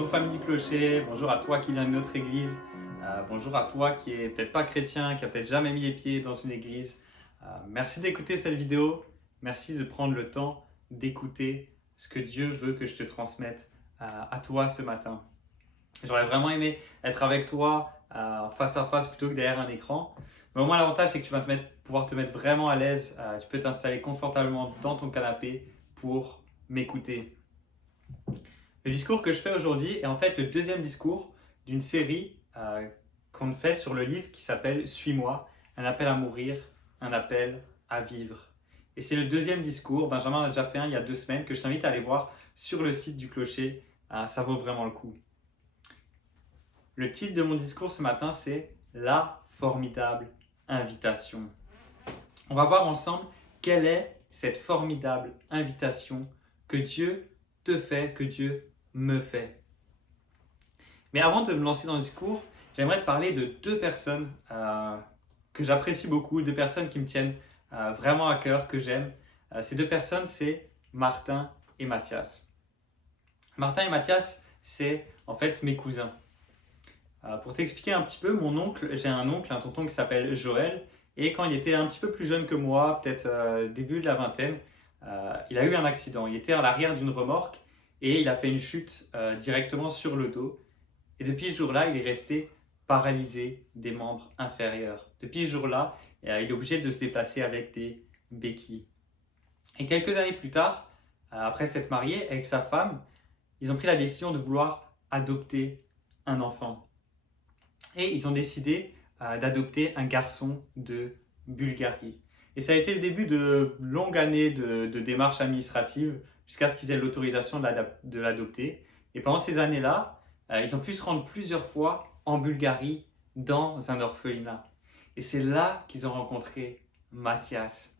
Bonjour famille du clocher, bonjour à toi qui viens de notre église, bonjour à toi qui est peut-être pas chrétien, qui a peut-être jamais mis les pieds dans une église. Merci d'écouter cette vidéo, merci de prendre le temps d'écouter ce que Dieu veut que je te transmette à toi ce matin. J'aurais vraiment aimé être avec toi face à face plutôt que derrière un écran. Mais au moins l'avantage c'est que tu vas pouvoir te mettre vraiment à l'aise, tu peux t'installer confortablement dans ton canapé pour m'écouter. Le discours que je fais aujourd'hui est en fait le deuxième discours d'une série qu'on fait sur le livre qui s'appelle Suis-moi, un appel à mourir, un appel à vivre. Et c'est le deuxième discours, Benjamin en a déjà fait un il y a 2 semaines, que je t'invite à aller voir sur le site du clocher, ça vaut vraiment le coup. Le titre de mon discours ce matin c'est La formidable invitation. On va voir ensemble quelle est cette formidable invitation que Dieu te fait, que Dieu me fait. Mais avant de me lancer dans le discours, j'aimerais te parler de 2 personnes que j'apprécie beaucoup, 2 personnes qui me tiennent vraiment à cœur, que j'aime. Ces 2 personnes, c'est Martin et Mathias. Martin et Mathias, c'est en fait mes cousins. Pour t'expliquer un petit peu, j'ai un oncle, un tonton qui s'appelle Joël, et quand il était un petit peu plus jeune que moi, peut-être début de la vingtaine, il a eu un accident. Il était à l'arrière d'une remorque et il a fait une chute directement sur le dos. Et depuis ce jour-là, il est resté paralysé des membres inférieurs. Depuis ce jour-là, il est obligé de se déplacer avec des béquilles. Et quelques années plus tard, après s'être marié avec sa femme, ils ont pris la décision de vouloir adopter un enfant. Et ils ont décidé d'adopter un garçon de Bulgarie. Et ça a été le début de longues années de démarches administratives jusqu'à ce qu'ils aient l'autorisation de l'adopter. Et pendant ces années-là, ils ont pu se rendre plusieurs fois en Bulgarie dans un orphelinat. Et c'est là qu'ils ont rencontré Mathias.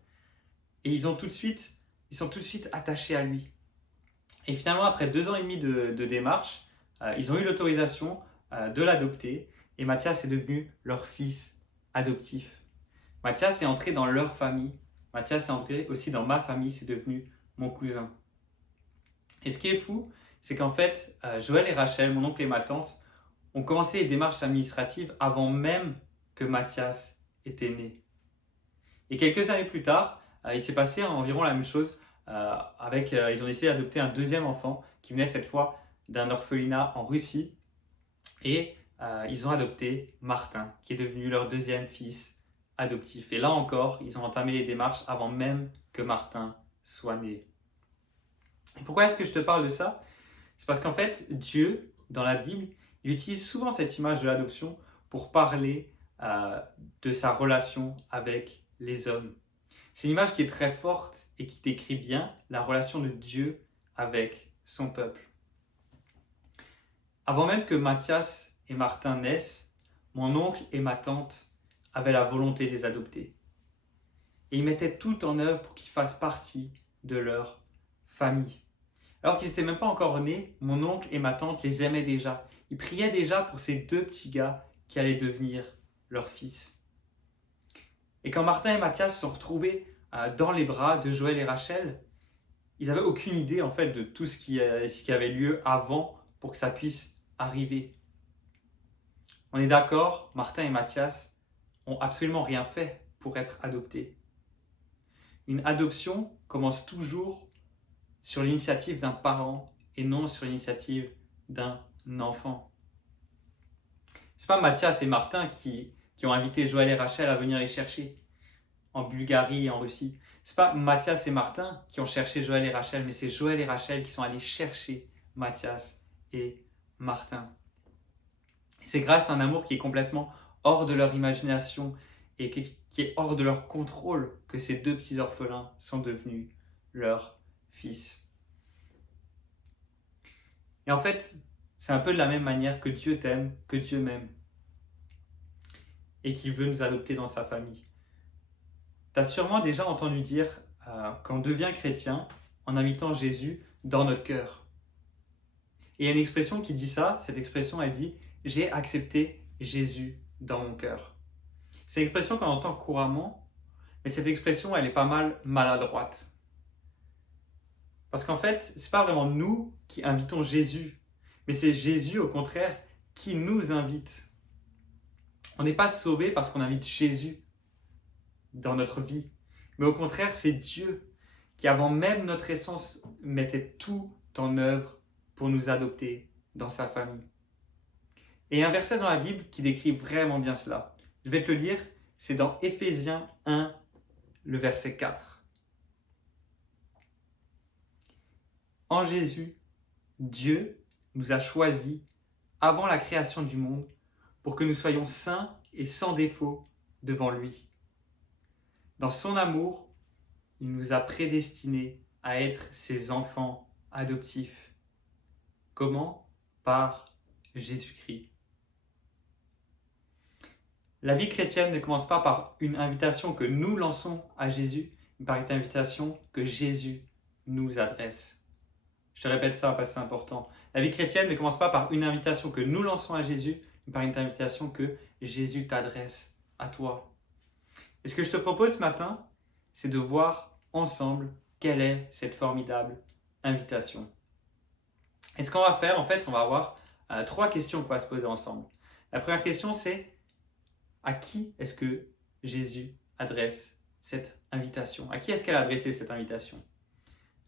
Et ils sont tout de suite attachés à lui. Et finalement, après 2 ans et demi de démarche, ils ont eu l'autorisation de l'adopter. Et Mathias est devenu leur fils adoptif. Mathias est entré dans leur famille. Mathias est entré aussi dans ma famille, c'est devenu mon cousin. Et ce qui est fou, c'est qu'en fait, Joël et Rachel, mon oncle et ma tante, ont commencé les démarches administratives avant même que Mathias était né. Et quelques années plus tard, il s'est passé environ la même chose. Ils ont décidé d'adopter un deuxième enfant qui venait cette fois d'un orphelinat en Russie. Et ils ont adopté Martin, qui est devenu leur deuxième fils adoptif. Et là encore, ils ont entamé les démarches avant même que Martin soit né. Et pourquoi est-ce que je te parle de ça? C'est parce qu'en fait, Dieu, dans la Bible, il utilise souvent cette image de l'adoption pour parler de sa relation avec les hommes. C'est une image qui est très forte et qui décrit bien la relation de Dieu avec son peuple. Avant même que Mathias et Martin naissent, mon oncle et ma tante avaient la volonté de les adopter. Et ils mettaient tout en œuvre pour qu'ils fassent partie de leur famille. Alors qu'ils n'étaient même pas encore nés, mon oncle et ma tante les aimaient déjà. Ils priaient déjà pour ces 2 petits gars qui allaient devenir leurs fils. Et quand Martin et Mathias se sont retrouvés dans les bras de Joël et Rachel, ils n'avaient aucune idée en fait de tout ce qui avait lieu avant pour que ça puisse arriver. On est d'accord, Martin et Mathias ont absolument rien fait pour être adoptés. Une adoption commence toujours sur l'initiative d'un parent et non sur l'initiative d'un enfant. Ce n'est pas Mathias et Martin qui ont invité Joël et Rachel à venir les chercher en Bulgarie et en Russie. Ce n'est pas Mathias et Martin qui ont cherché Joël et Rachel, mais c'est Joël et Rachel qui sont allés chercher Mathias et Martin. C'est grâce à un amour qui est complètement hors de leur imagination et qui est hors de leur contrôle que ces 2 petits orphelins sont devenus leurs fils. Et en fait, c'est un peu de la même manière que Dieu t'aime, que Dieu m'aime et qu'il veut nous adopter dans sa famille. Tu as sûrement déjà entendu dire qu'on devient chrétien en invitant Jésus dans notre cœur. Et il y a une expression qui dit ça, cette expression elle dit « J'ai accepté Jésus dans mon cœur ». C'est une expression qu'on entend couramment, mais cette expression elle est pas mal maladroite. Parce qu'en fait, ce n'est pas vraiment nous qui invitons Jésus, Mais c'est Jésus, au contraire, qui nous invite. On n'est pas sauvé parce qu'on invite Jésus dans notre vie. Mais au contraire, c'est Dieu qui, avant même notre essence, mettait tout en œuvre pour nous adopter dans sa famille. Et il y a un verset dans la Bible qui décrit vraiment bien cela. Je vais te le lire, c'est dans Éphésiens 1, le verset 4. En Jésus, Dieu nous a choisis avant la création du monde pour que nous soyons saints et sans défaut devant lui. Dans son amour, il nous a prédestinés à être ses enfants adoptifs. Comment? Par Jésus-Christ. La vie chrétienne ne commence pas par une invitation que nous lançons à Jésus, mais par une invitation que Jésus nous adresse. Je te répète ça parce que c'est important. La vie chrétienne ne commence pas par une invitation que nous lançons à Jésus, mais par une invitation que Jésus t'adresse à toi. Et ce que je te propose ce matin, c'est de voir ensemble quelle est cette formidable invitation. Et ce qu'on va faire, en fait, on va avoir 3 questions qu'on va se poser ensemble. La première question, c'est à qui est-ce que Jésus adresse cette invitation? À qui est-ce qu'elle a adressé cette invitation?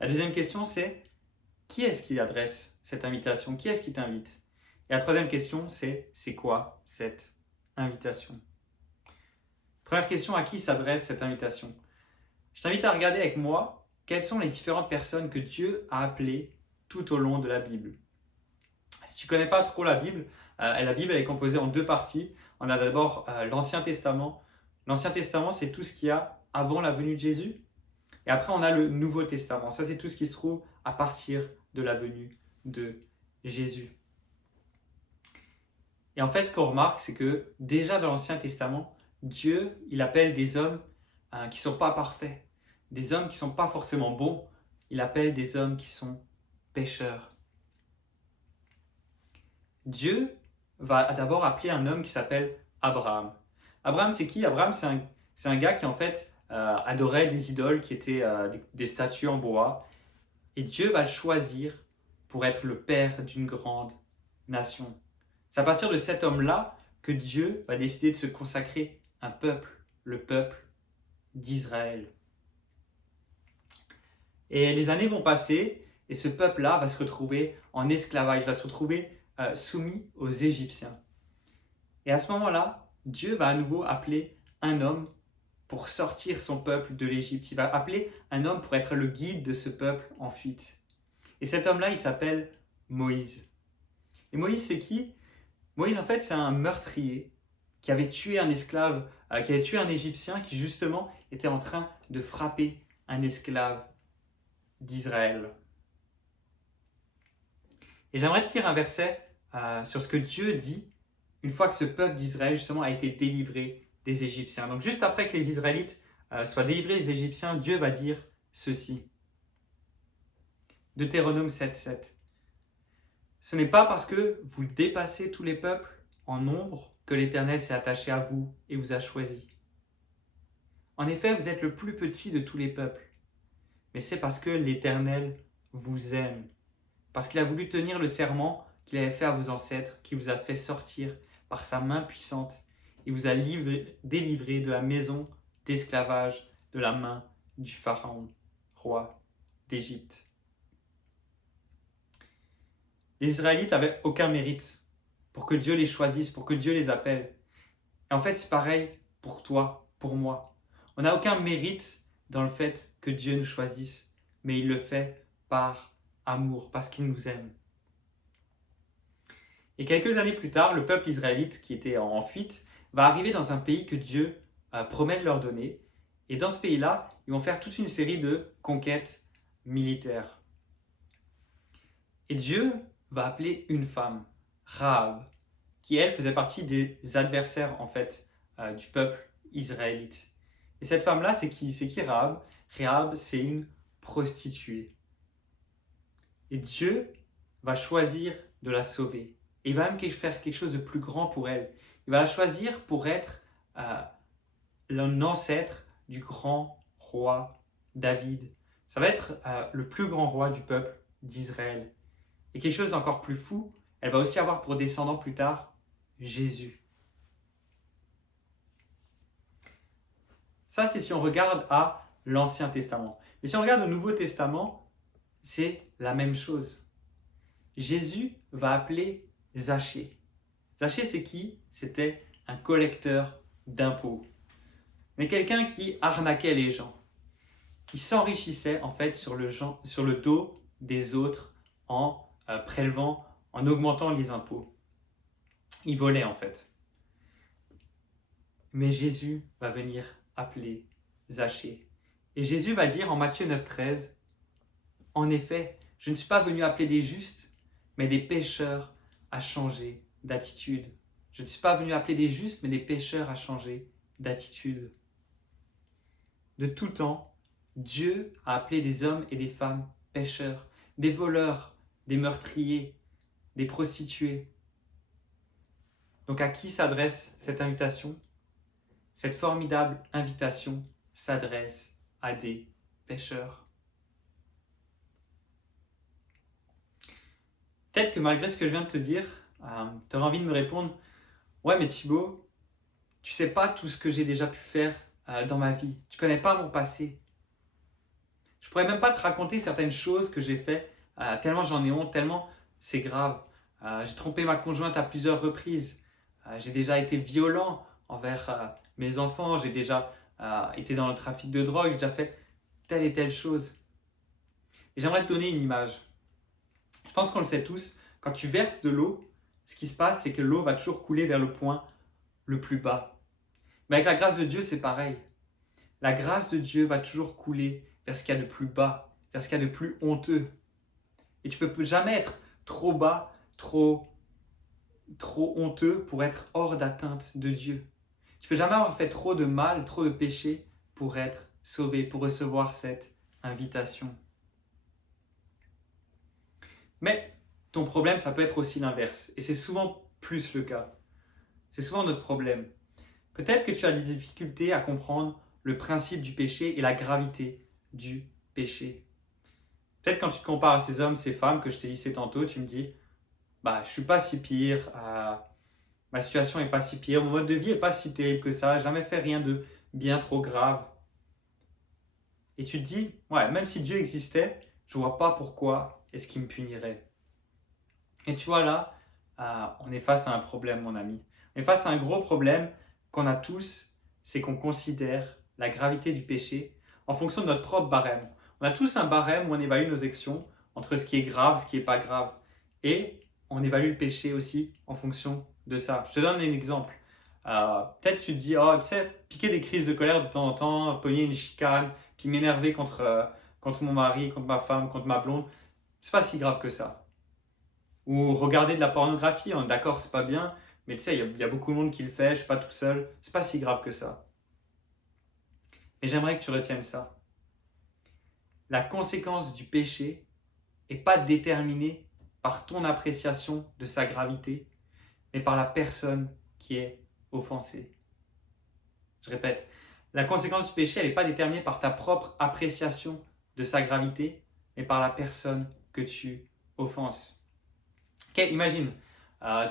La deuxième question, c'est qui est-ce qui adresse cette invitation? Qui est-ce qui t'invite? Et la troisième question, c'est quoi cette invitation? Première question, à qui s'adresse cette invitation? Je t'invite à regarder avec moi quelles sont les différentes personnes que Dieu a appelées tout au long de la Bible. Si tu ne connais pas trop la Bible elle est composée en 2 parties. On a d'abord l'Ancien Testament. L'Ancien Testament, c'est tout ce qu'il y a avant la venue de Jésus. Et après, on a le Nouveau Testament. Ça, c'est tout ce qui se trouve à partir de la venue de Jésus. Et en fait, ce qu'on remarque, c'est que déjà dans l'Ancien Testament, Dieu, il appelle des hommes qui ne sont pas parfaits, des hommes qui ne sont pas forcément bons. Il appelle des hommes qui sont pécheurs. Dieu va d'abord appeler un homme qui s'appelle Abraham. Abraham, c'est qui? Abraham, c'est un gars qui en fait adorait des idoles qui étaient des statues en bois. Et Dieu va le choisir pour être le père d'une grande nation. C'est à partir de cet homme-là que Dieu va décider de se consacrer un peuple, le peuple d'Israël. Et les années vont passer et ce peuple-là va se retrouver en esclavage, va se retrouver soumis aux Égyptiens. Et à ce moment-là, Dieu va à nouveau appeler un homme pour sortir son peuple de l'Égypte. Il va appeler un homme pour être le guide de ce peuple en fuite. Et cet homme-là, il s'appelle Moïse. Et Moïse, c'est qui? Moïse, en fait, c'est un meurtrier qui avait tué un esclave, qui avait tué un Égyptien qui, justement, était en train de frapper un esclave d'Israël. Et j'aimerais te lire un verset sur ce que Dieu dit une fois que ce peuple d'Israël, justement, a été délivré des Égyptiens. Donc, juste après que les Israélites soient délivrés des Égyptiens, Dieu va dire ceci. Deutéronome 7:7. Ce n'est pas parce que vous dépassez tous les peuples en nombre que l'Éternel s'est attaché à vous et vous a choisi. En effet, vous êtes le plus petit de tous les peuples, mais c'est parce que l'Éternel vous aime, parce qu'il a voulu tenir le serment qu'il avait fait à vos ancêtres, qui vous a fait sortir par sa main puissante et vous a délivré de la maison d'esclavage de la main du Pharaon, roi d'Égypte. Les Israélites n'avaient aucun mérite pour que Dieu les choisisse, pour que Dieu les appelle. Et en fait, c'est pareil pour toi, pour moi. On n'a aucun mérite dans le fait que Dieu nous choisisse, mais il le fait par amour, parce qu'il nous aime. Et quelques années plus tard, le peuple israélite qui était en fuite va arriver dans un pays que Dieu promet de leur donner. Et dans ce pays-là, ils vont faire toute une série de conquêtes militaires. Et Dieu va appeler une femme, Rahab, qui elle faisait partie des adversaires en fait du peuple israélite. Et cette femme-là, c'est qui Rahab? Rahab, c'est une prostituée. Et Dieu va choisir de la sauver. Et il va même faire quelque chose de plus grand pour elle. Il va la choisir pour être l'ancêtre du grand roi David. Ça va être le plus grand roi du peuple d'Israël. Et quelque chose d'encore plus fou, elle va aussi avoir pour descendant plus tard Jésus. Ça, c'est si on regarde à l'Ancien Testament. Mais si on regarde au Nouveau Testament, c'est la même chose. Jésus va appeler Zachée. Zachée, c'est qui? C'était un collecteur d'impôts. Mais quelqu'un qui arnaquait les gens. Il s'enrichissait en fait sur le dos des autres en prélevant, en augmentant les impôts. Il volait en fait. Mais Jésus va venir appeler Zachée. Et Jésus va dire en Matthieu 9,13, « En effet, je ne suis pas venu appeler des justes, mais des pécheurs à changer d'attitude. Je ne suis pas venu appeler des justes, mais des pécheurs à changer d'attitude. » De tout temps, Dieu a appelé des hommes et des femmes pécheurs, des voleurs, des meurtriers, des prostituées. Donc à qui s'adresse cette invitation? Cette formidable invitation s'adresse à des pécheurs. Peut-être que malgré ce que je viens de te dire, tu auras envie de me répondre « Ouais, mais Thibaut, tu sais pas tout ce que j'ai déjà pu faire dans ma vie. Tu connais pas mon passé. Je pourrais même pas te raconter certaines choses que j'ai fait, tellement j'en ai honte, tellement c'est grave. J'ai trompé ma conjointe à plusieurs reprises. J'ai déjà été violent envers mes enfants. J'ai déjà été dans le trafic de drogue. J'ai déjà fait telle et telle chose. » Et j'aimerais te donner une image. Je pense qu'on le sait tous. Quand tu verses de l'eau, ce qui se passe, c'est que l'eau va toujours couler vers le point le plus bas. Mais avec la grâce de Dieu, c'est pareil. La grâce de Dieu va toujours couler vers ce qu'il y a de plus bas, vers ce qu'il y a de plus honteux. Et tu ne peux jamais être trop bas, trop honteux pour être hors d'atteinte de Dieu. Tu ne peux jamais avoir fait trop de mal, trop de péché pour être sauvé, pour recevoir cette invitation. Mais ton problème, ça peut être aussi l'inverse. Et c'est souvent plus le cas. C'est souvent notre problème. Peut-être que tu as des difficultés à comprendre le principe du péché et la gravité du péché. Peut-être quand tu te compares à ces hommes, ces femmes que je t'ai listé tantôt, tu me dis « Bah, je suis pas si pire, ma situation est pas si pire, mon mode de vie est pas si terrible que ça, j'ai jamais fait rien de bien trop grave. » Et tu te dis « Ouais, même si Dieu existait, je vois pas pourquoi est-ce qu'il me punirait. » Et tu vois là, on est face à un problème, mon ami. On est face à un gros problème qu'on a tous, c'est qu'on considère la gravité du péché en fonction de notre propre barème. On a tous un barème où on évalue nos actions entre ce qui est grave, ce qui n'est pas grave. Et on évalue le péché aussi en fonction de ça. Je te donne un exemple. Peut-être tu te dis, oh, tu sais, piquer des crises de colère de temps en temps, pogner une chicane, puis m'énerver contre mon mari, contre ma femme, contre ma blonde, c'est pas si grave que ça. Ou regarder de la pornographie, on est d'accord, c'est pas bien, mais tu sais, il y a beaucoup de monde qui le fait, je suis pas tout seul, c'est pas si grave que ça. Mais j'aimerais que tu retiennes ça. La conséquence du péché n'est pas déterminée par ton appréciation de sa gravité, mais par la personne qui est offensée. Je répète, la conséquence du péché, elle n'est pas déterminée par ta propre appréciation de sa gravité, mais par la personne que tu offenses. Ok, imagine,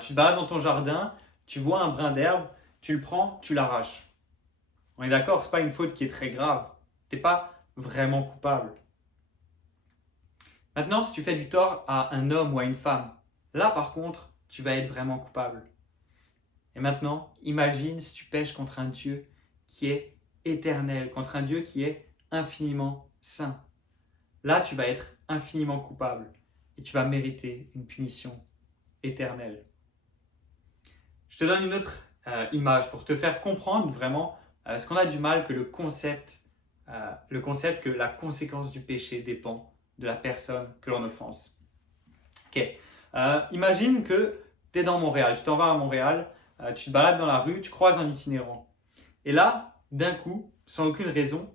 tu te balades dans ton jardin, tu vois un brin d'herbe, tu le prends, tu l'arraches. On est d'accord, ce n'est pas une faute qui est très grave. Tu n'es pas vraiment coupable. Maintenant, si tu fais du tort à un homme ou à une femme, là par contre, tu vas être vraiment coupable. Et maintenant, imagine si tu pèches contre un Dieu qui est éternel, contre un Dieu qui est infiniment saint. Là, tu vas être infiniment coupable et tu vas mériter une punition éternelle. Je te donne une autre image pour te faire comprendre vraiment ce qu'on a du mal que le concept que la conséquence du péché dépend de la personne que l'on offense. Ok, imagine que tu es dans Montréal, tu t'en vas à Montréal, tu te balades dans la rue, tu croises un itinérant. Et là, d'un coup, sans aucune raison,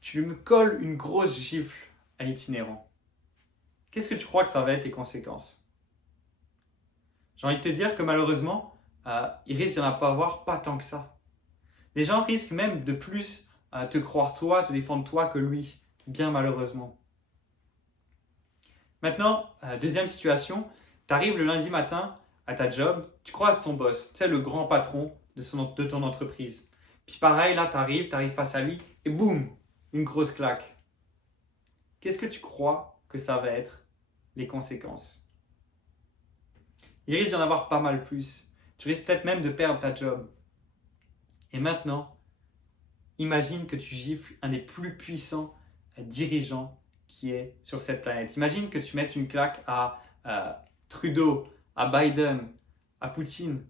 tu me colles une grosse gifle à l'itinérant. Qu'est-ce que tu crois que ça va être les conséquences? J'ai envie de te dire que malheureusement, il risque d'y en avoir pas tant que ça. Les gens risquent même de plus te croire toi, te défendre toi que lui, bien malheureusement. Maintenant, deuxième situation, Tu arrives le lundi matin à ta job, tu croises ton boss, tu sais, le grand patron de ton entreprise. Puis pareil, là, tu arrives face à lui et boum, une grosse claque. Qu'est-ce que tu crois que ça va être les conséquences? Il risque d'y en avoir pas mal plus. Tu risques peut-être même de perdre ta job. Et maintenant, imagine que tu gifles un des plus puissants dirigeants qui est sur cette planète. Imagine que tu mettes une claque à Trudeau, à Biden, à Poutine.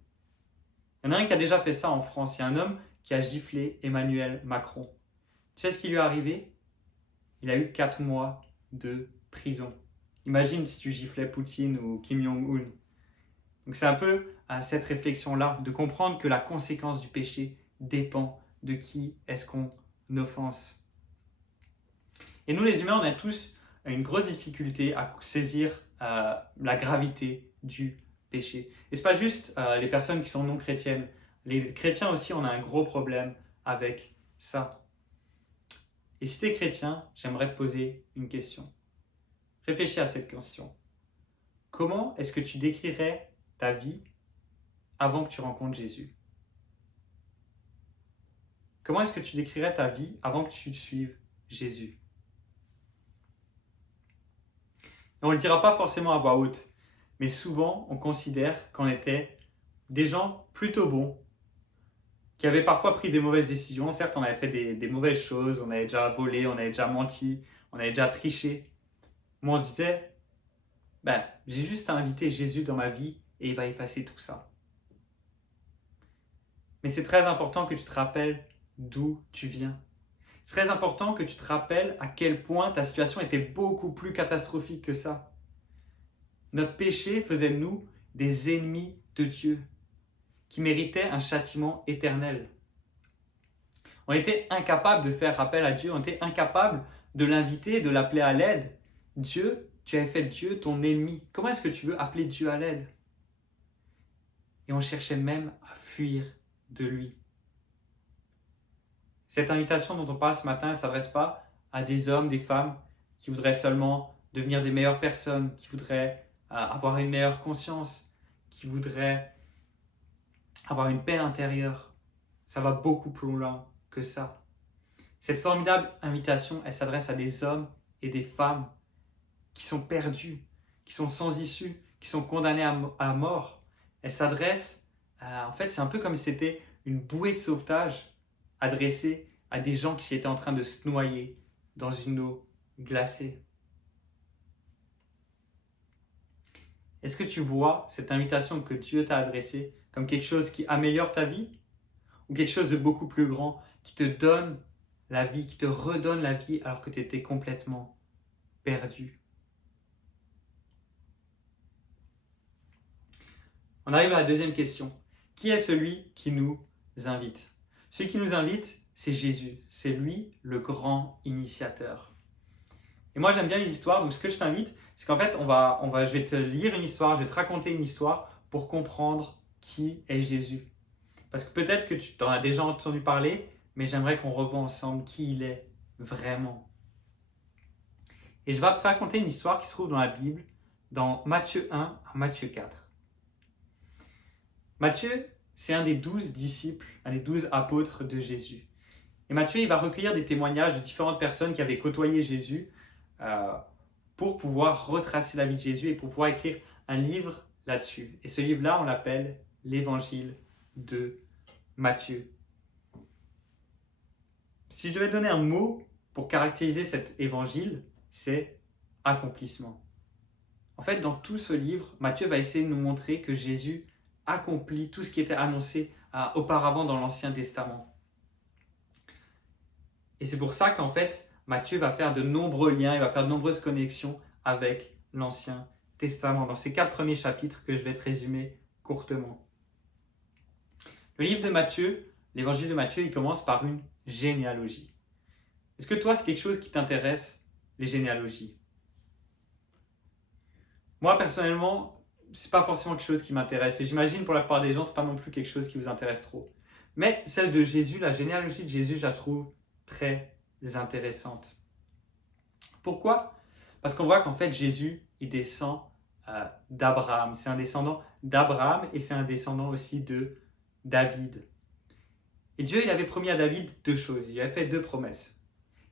Il y en a un qui a déjà fait ça en France. Il y a un homme qui a giflé Emmanuel Macron. Tu sais ce qui lui est arrivé? Il a eu 4 mois de prison. Imagine si tu giflais Poutine ou Kim Jong-un. Donc c'est un peu à cette réflexion-là, de comprendre que la conséquence du péché dépend de qui est-ce qu'on offense. Et nous les humains, on a tous une grosse difficulté à saisir la gravité du péché. Et ce n'est pas juste les personnes qui sont non chrétiennes. Les chrétiens aussi, on a un gros problème avec ça. Et si tu es chrétien, j'aimerais te poser une question. Réfléchis à cette question. Comment est-ce que tu décrirais ta vie avant que tu rencontres Jésus? Comment est-ce que tu décrirais ta vie avant que tu suives Jésus? Et on ne le dira pas forcément à voix haute, mais souvent on considère qu'on était des gens plutôt bons, qui avaient parfois pris des mauvaises décisions. Certes, on avait fait des mauvaises choses, on avait déjà volé, on avait déjà menti, on avait déjà triché. Mais on se disait, j'ai juste à inviter Jésus dans ma vie et il va effacer tout ça. Mais c'est très important que tu te rappelles d'où tu viens. C'est très important que tu te rappelles à quel point ta situation était beaucoup plus catastrophique que ça. Notre péché faisait de nous des ennemis de Dieu, qui méritaient un châtiment éternel. On était incapable de faire appel à Dieu, on était incapable de l'inviter, de l'appeler à l'aide. Dieu, tu avais fait Dieu ton ennemi. Comment est-ce que tu veux appeler Dieu à l'aide? Et on cherchait même à fuir de lui. Cette invitation dont on parle ce matin, elle ne s'adresse pas à des hommes, des femmes qui voudraient seulement devenir des meilleures personnes, qui voudraient avoir une meilleure conscience, qui voudraient avoir une paix intérieure. Ça va beaucoup plus loin que ça. Cette formidable invitation, elle s'adresse à des hommes et des femmes qui sont perdus, qui sont sans issue, qui sont condamnés à mort. Elle s'adresse, en fait, c'est un peu comme si c'était une bouée de sauvetage adressée à des gens qui étaient en train de se noyer dans une eau glacée. Est-ce que tu vois cette invitation que Dieu t'a adressée comme quelque chose qui améliore ta vie ou quelque chose de beaucoup plus grand qui te donne la vie, qui te redonne la vie alors que tu étais complètement perdu? On arrive à la deuxième question. Qui est celui qui nous invite? Celui qui nous invite, c'est Jésus. C'est lui le grand initiateur. Et moi, j'aime bien les histoires. Donc, ce que je t'invite, c'est qu'en fait, je vais te lire une histoire, je vais te raconter une histoire pour comprendre qui est Jésus. Parce que peut-être que tu en as déjà entendu parler, mais j'aimerais qu'on revoie ensemble qui il est vraiment. Et je vais te raconter une histoire qui se trouve dans la Bible, dans Matthieu 1 à Matthieu 4. Matthieu, c'est un des 12 disciples, un des 12 apôtres de Jésus. Et Matthieu, il va recueillir des témoignages de différentes personnes qui avaient côtoyé Jésus pour pouvoir retracer la vie de Jésus et pour pouvoir écrire un livre là-dessus. Et ce livre-là, on l'appelle l'Évangile de Matthieu. Si je devais donner un mot pour caractériser cet évangile, c'est accomplissement. En fait, dans tout ce livre, Matthieu va essayer de nous montrer que Jésus accomplit tout ce qui était annoncé auparavant dans l'Ancien Testament. Et c'est pour ça qu'en fait, Matthieu va faire de nombreux liens, il va faire de nombreuses connexions avec l'Ancien Testament, dans ces 4 premiers chapitres que je vais te résumer courtement. Le livre de Matthieu, l'évangile de Matthieu, il commence par une généalogie. Est-ce que toi, c'est quelque chose qui t'intéresse, les généalogies? Moi, personnellement, c'est pas forcément quelque chose qui m'intéresse. Et j'imagine pour la plupart des gens, c'est pas non plus quelque chose qui vous intéresse trop. Mais celle de Jésus, la généalogie de Jésus, je la trouve très intéressante. Pourquoi? Parce qu'on voit qu'en fait, Jésus, il descend d'Abraham. C'est un descendant d'Abraham et c'est un descendant aussi de David. Et Dieu, il avait promis à David deux choses. Il avait fait deux promesses.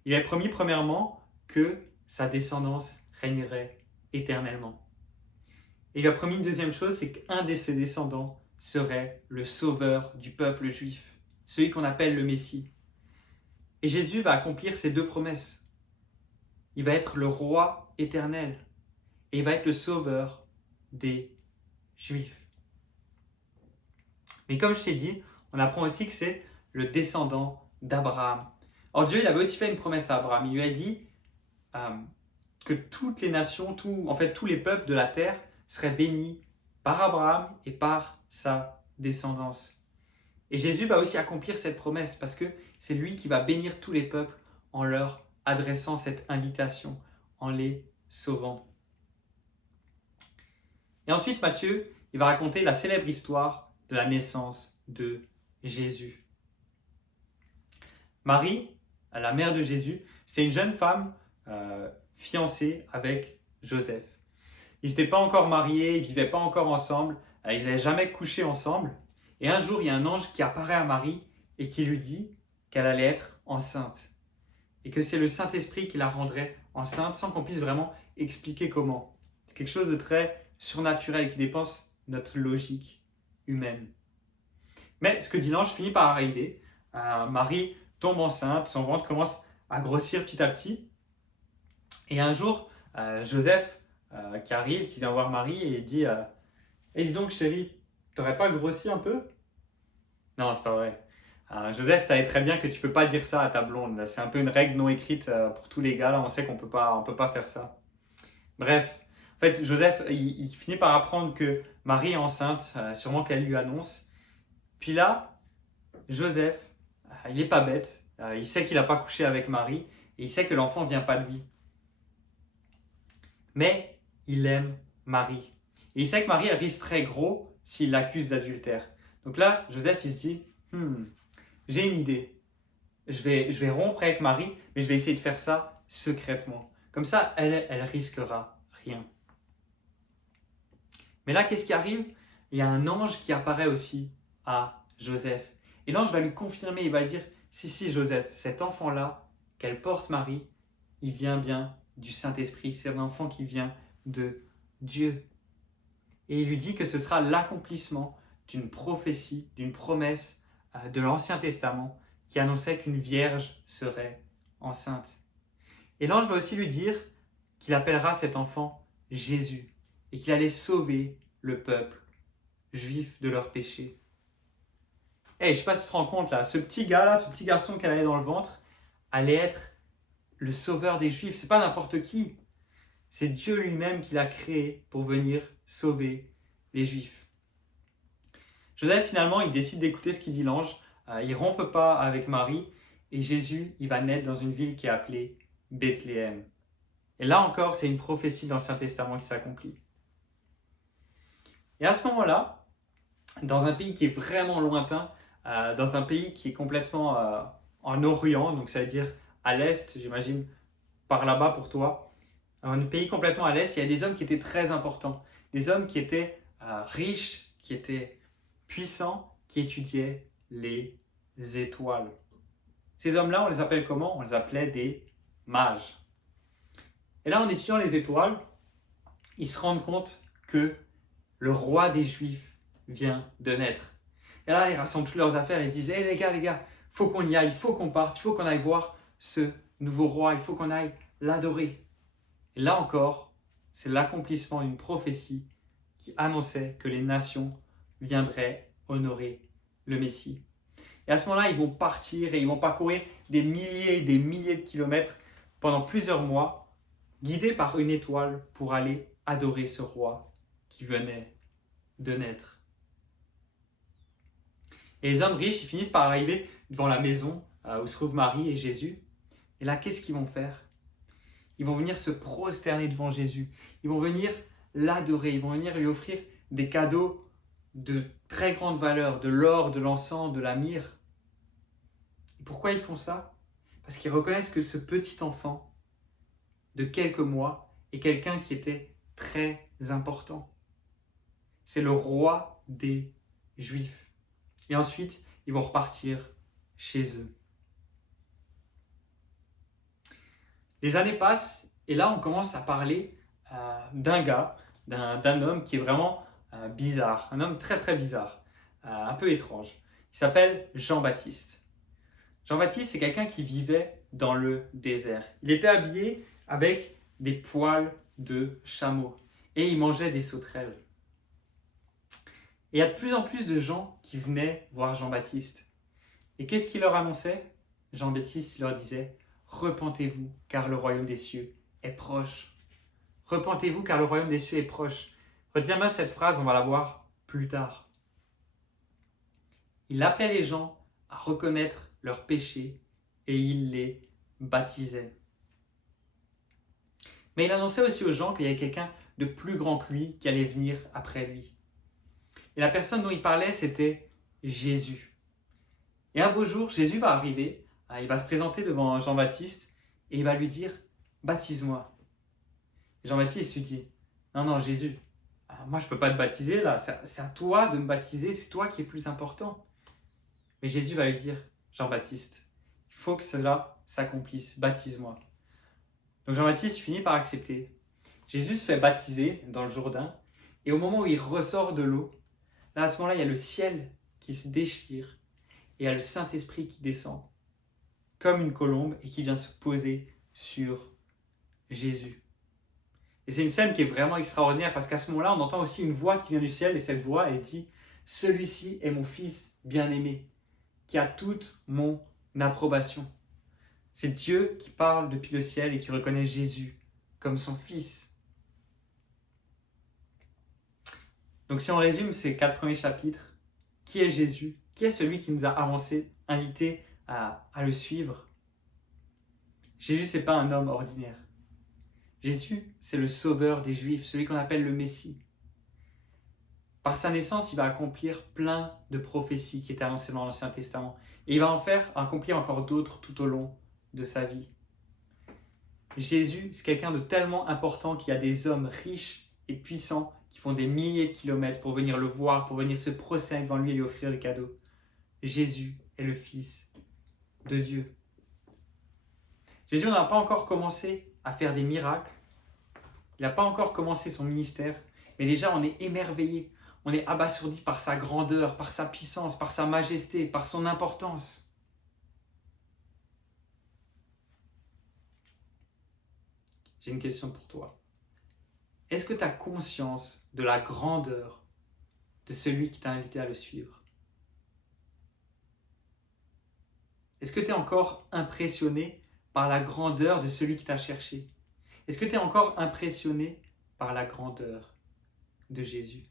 Il avait promis premièrement que sa descendance régnerait éternellement. Et il a promis une deuxième chose, c'est qu'un de ses descendants serait le sauveur du peuple juif, celui qu'on appelle le Messie. Et Jésus va accomplir ces deux promesses. Il va être le roi éternel et il va être le sauveur des Juifs. Mais comme je t'ai dit, on apprend aussi que c'est le descendant d'Abraham. Or Dieu, il avait aussi fait une promesse à Abraham. Il lui a dit que toutes les nations, tous les peuples de la terre seraient bénis par Abraham et par sa descendance. Et Jésus va aussi accomplir cette promesse parce que c'est lui qui va bénir tous les peuples en leur adressant cette invitation, en les sauvant. Et ensuite, Matthieu, il va raconter la célèbre histoire de la naissance de Jésus. Marie, la mère de Jésus, c'est une jeune femme fiancée avec Joseph. Ils n'étaient pas encore mariés, ils ne vivaient pas encore ensemble, ils n'avaient jamais couché ensemble. Et un jour, il y a un ange qui apparaît à Marie et qui lui dit qu'elle allait être enceinte. Et que c'est le Saint-Esprit qui la rendrait enceinte sans qu'on puisse vraiment expliquer comment. C'est quelque chose de très surnaturel qui dépasse notre logique humaine. Mais ce que dit l'ange finit par arriver. Marie tombe enceinte, son ventre commence à grossir petit à petit. Et un jour, Joseph qui arrive, qui vient voir Marie et dit dis donc chérie, t'aurais pas grossi un peu? Non, c'est pas vrai. Joseph savait très bien que tu peux pas dire ça à ta blonde. C'est un peu une règle non écrite pour tous les gars. Là, on sait qu'on peut pas faire ça. Bref, en fait, Joseph, il finit par apprendre que Marie est enceinte, sûrement qu'elle lui annonce. Puis là, Joseph, il est pas bête. Il sait qu'il n'a pas couché avec Marie et il sait que l'enfant vient pas de lui. Mais il aime Marie. Et il sait que Marie, elle risque très gros s'il l'accuse d'adultère. Donc là, Joseph, il se dit, j'ai une idée. Je vais rompre avec Marie, mais je vais essayer de faire ça secrètement. Comme ça, elle risquera rien. Mais là, qu'est-ce qui arrive? Il y a un ange qui apparaît aussi à Joseph. Et l'ange va lui confirmer, il va dire, si Joseph, cet enfant-là, qu'elle porte Marie, il vient bien du Saint-Esprit. C'est un enfant qui vient de Dieu. Et il lui dit que ce sera l'accomplissement d'une prophétie, d'une promesse de l'Ancien Testament qui annonçait qu'une vierge serait enceinte. Et l'ange va aussi lui dire qu'il appellera cet enfant Jésus et qu'il allait sauver le peuple juif de leurs péchés. Je ne sais pas si tu te rends compte là, ce petit gars-là, ce petit garçon qu'elle avait dans le ventre, allait être le sauveur des Juifs. C'est pas n'importe qui. C'est Dieu lui-même qui l'a créé pour venir sauver les Juifs. Joseph, finalement, il décide d'écouter ce qu'il dit l'ange. Il ne rompt pas avec Marie. Et Jésus, il va naître dans une ville qui est appelée Bethléem. Et là encore, c'est une prophétie de l'Ancien Testament qui s'accomplit. Et à ce moment-là, dans un pays qui est vraiment lointain, dans un pays qui est complètement en Orient, donc ça veut dire à l'Est, j'imagine, par là-bas pour toi, un pays complètement à l'Est, il y a des hommes qui étaient très importants, des hommes qui étaient riches, qui étaient puissants, qui étudiaient les étoiles. Ces hommes-là, on les appelle comment? On les appelait des mages. Et là, en étudiant les étoiles, ils se rendent compte que le roi des Juifs vient de naître. Et là, ils rassemblent toutes leurs affaires et ils disent « Hé les gars, faut qu'on y aille, il faut qu'on parte, il faut qu'on aille voir ce nouveau roi, il faut qu'on aille l'adorer. » Et là encore, c'est l'accomplissement d'une prophétie qui annonçait que les nations viendraient honorer le Messie. Et à ce moment-là, ils vont partir et ils vont parcourir des milliers et des milliers de kilomètres pendant plusieurs mois, guidés par une étoile pour aller adorer ce roi qui venait de naître. Et les hommes riches, ils finissent par arriver devant la maison où se trouvent Marie et Jésus. Et là, qu'est-ce qu'ils vont faire? Ils vont venir se prosterner devant Jésus. Ils vont venir l'adorer. Ils vont venir lui offrir des cadeaux de très grande valeur, de l'or, de l'encens, de la myrrhe. Et pourquoi ils font ça? Parce qu'ils reconnaissent que ce petit enfant de quelques mois est quelqu'un qui était très important. C'est le roi des Juifs. Et ensuite, ils vont repartir chez eux. Les années passent et là, on commence à parler d'un gars, d'un homme qui est vraiment bizarre, un homme très très bizarre, un peu étrange. Il s'appelle Jean-Baptiste. Jean-Baptiste, c'est quelqu'un qui vivait dans le désert. Il était habillé avec des poils de chameau et il mangeait des sauterelles. Et il y a de plus en plus de gens qui venaient voir Jean-Baptiste. Et qu'est-ce qu'il leur annonçait? Jean-Baptiste leur disait « Repentez-vous, car le royaume des cieux est proche. » Repentez-vous, car le royaume des cieux est proche. Retiens bien cette phrase, on va la voir plus tard. Il appelait les gens à reconnaître leurs péchés et il les baptisait. Mais il annonçait aussi aux gens qu'il y avait quelqu'un de plus grand que lui qui allait venir après lui. Et la personne dont il parlait, c'était Jésus. Et un beau jour, Jésus va arriver, il va se présenter devant Jean-Baptiste et il va lui dire « Baptise-moi ». Et Jean-Baptiste lui dit « Non, Jésus, moi je ne peux pas te baptiser là, c'est à toi de me baptiser, c'est toi qui es plus important. » Mais Jésus va lui dire « Jean-Baptiste, il faut que cela s'accomplisse, baptise-moi. » Donc Jean-Baptiste finit par accepter. Jésus se fait baptiser dans le Jourdain et au moment où il ressort de l'eau, là à ce moment-là, il y a le ciel qui se déchire et il y a le Saint-Esprit qui descend comme une colombe et qui vient se poser sur Jésus. Et c'est une scène qui est vraiment extraordinaire parce qu'à ce moment-là, on entend aussi une voix qui vient du ciel et cette voix, elle dit « Celui-ci est mon fils bien-aimé, qui a toute mon approbation. » C'est Dieu qui parle depuis le ciel et qui reconnaît Jésus comme son fils. Donc si on résume ces 4 premiers chapitres, qui est Jésus? Qui est celui qui nous a invités à le suivre? Jésus, ce n'est pas un homme ordinaire. Jésus, c'est le sauveur des Juifs, celui qu'on appelle le Messie. Par sa naissance, il va accomplir plein de prophéties qui étaient annoncées dans l'Ancien Testament. Et il va accomplir encore d'autres tout au long de sa vie. Jésus, c'est quelqu'un de tellement important qu'il y a des hommes riches et puissants qui font des milliers de kilomètres pour venir le voir, pour venir se prosterner devant lui et lui offrir des cadeaux. Jésus est le Fils de Dieu. Jésus n'a pas encore commencé à faire des miracles. Il n'a pas encore commencé son ministère. Mais déjà, on est émerveillé. On est abasourdi par sa grandeur, par sa puissance, par sa majesté, par son importance. J'ai une question pour toi. Est-ce que tu as conscience de la grandeur de celui qui t'a invité à le suivre? Est-ce que tu es encore impressionné par la grandeur de celui qui t'a cherché? Est-ce que tu es encore impressionné par la grandeur de Jésus?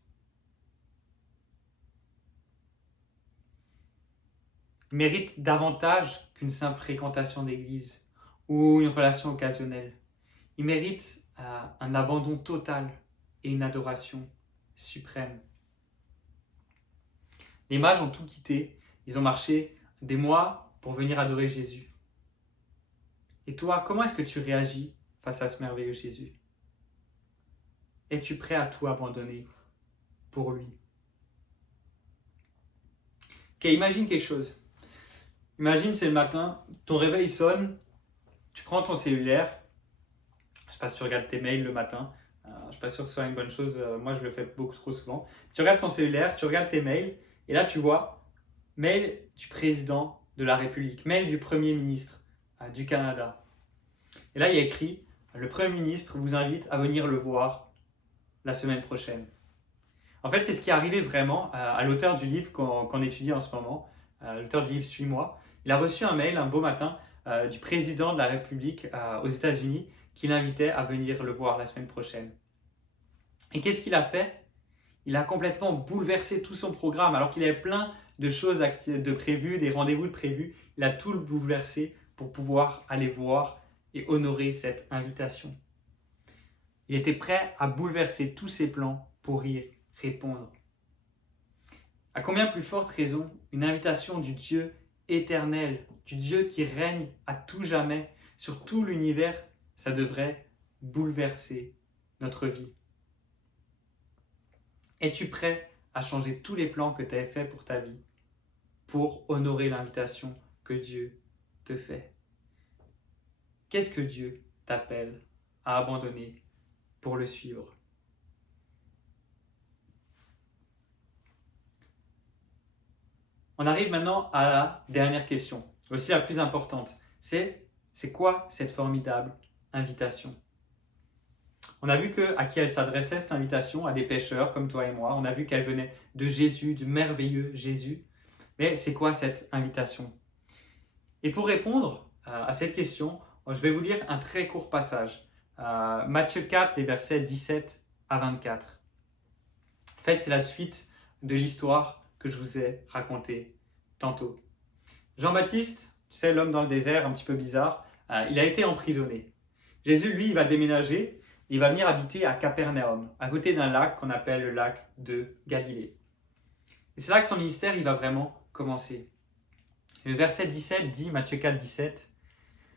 Il mérite davantage qu'une simple fréquentation d'église ou une relation occasionnelle. Il mérite un abandon total et une adoration suprême. Les mages ont tout quitté, ils ont marché des mois pour venir adorer Jésus. Et toi, comment est-ce que tu réagis face à ce merveilleux Jésus? Es-tu prêt à tout abandonner pour lui? Ok, imagine quelque chose. Imagine, c'est le matin, ton réveil sonne, tu prends ton cellulaire, je ne sais pas si tu regardes tes mails le matin, je ne suis pas sûr que ce soit une bonne chose, moi je le fais beaucoup trop souvent. Tu regardes ton cellulaire, tu regardes tes mails, et là tu vois, mail du président de la République, mail du Premier ministre du Canada. Et là il y a écrit, le Premier ministre vous invite à venir le voir la semaine prochaine. En fait, c'est ce qui est arrivé vraiment à l'auteur du livre qu'on étudie en ce moment, l'auteur du livre Suis-moi. Il a reçu un mail un beau matin du président de la République aux États-Unis qui l'invitait à venir le voir la semaine prochaine. Et qu'est-ce qu'il a fait? Il a complètement bouleversé tout son programme alors qu'il avait plein de choses de prévues, des rendez-vous de prévus. Il a tout le bouleversé pour pouvoir aller voir et honorer cette invitation. Il était prêt à bouleverser tous ses plans pour y répondre. À combien plus forte raison une invitation du Dieu éternel, du Dieu qui règne à tout jamais sur tout l'univers, ça devrait bouleverser notre vie. Es-tu prêt à changer tous les plans que tu avais faits pour ta vie pour honorer l'invitation que Dieu te fait? Qu'est-ce que Dieu t'appelle à abandonner pour le suivre? On arrive maintenant à la dernière question, aussi la plus importante. C'est quoi cette formidable invitation? On a vu à qui elle s'adressait cette invitation, à des pécheurs comme toi et moi. On a vu qu'elle venait de Jésus, du merveilleux Jésus. Mais c'est quoi cette invitation? Et pour répondre à cette question, je vais vous lire un très court passage. Matthieu 4, les versets 17 à 24. En fait, c'est la suite de l'histoire que je vous ai racontée tantôt. Jean-Baptiste, tu sais, l'homme dans le désert, un petit peu bizarre, il a été emprisonné. Jésus, lui, il va déménager. Il va venir habiter à Capernaum, à côté d'un lac qu'on appelle le lac de Galilée. Et c'est là que son ministère il va vraiment commencer. Le verset 17 dit, Matthieu 4, 17,